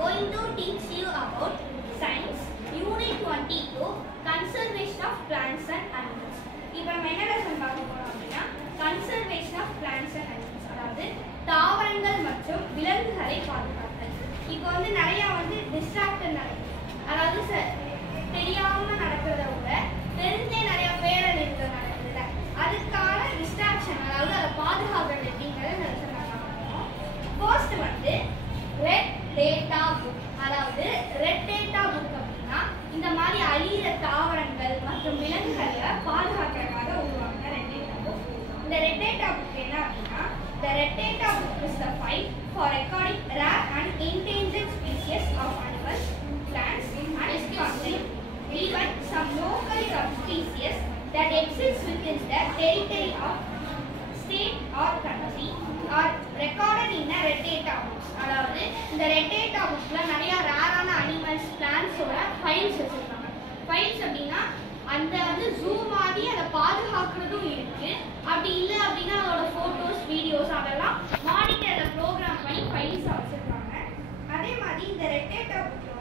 going to teach you about science unit 22 conservation of plants and animals. இப்போ நம்ம என்ன lesson பார்க்க போறோம் அப்படினா conservation of plants and animals, அதாவது தாவரங்கள் மற்றும் விலங்குகளை பாதுகாத்தல். இப்போ நிறைய டிஸ்ட்ராக்ஷன் நடக்குது, அதாவது தெரியாம நடக்கிறத விட தெரிஞ்சே நிறைய பேரழிவுகள் நடக்குதுல்ல, அதுக்கான டிஸ்ட்ராக்ஷன் அதாவது அதை பாதுகாக்கிறது அப்படிங்கிறத லெசன் பார்க்கணும். ஃபர்ஸ்ட் ரெட் டேட்டா புக், அதாவது ரெட் டேட்டா புக் அப்படின்னா இந்த மாதிரி அழியிற தாவரங்கள் மற்றும் விலங்குகளை பாதுகாக்கிறதுக்காக உருவாங்க ரெட் டேட்டா புக். இந்த ரெட் டேட்டா புக் என்ன அப்படின்னா the red data book is the file for recording rare and endangered species of animals, plants and fungi, even some local subspecies that exist within the territory of state or country are recorded in a red data book. அதாவது இந்த red data bookல நிறைய ரேரான animals பிளான்ட்ஸோட files வச்சிருக்காங்க. Files அப்படின்னா அந்த zoo மாதிரி அதை பாதுகாக்கிறதும் இருக்கு, அப்படி இல்லை அப்படின்னா அதோட ஃபோட்டோஸ் வீடியோஸ் அதெல்லாம் மானிட்டரில் ப்ரோக்ராம் பண்ணி ஃபைல்ஸாக வச்சுருக்காங்க. அதே மாதிரி இந்த ரெட் டேட்டா புக்கில்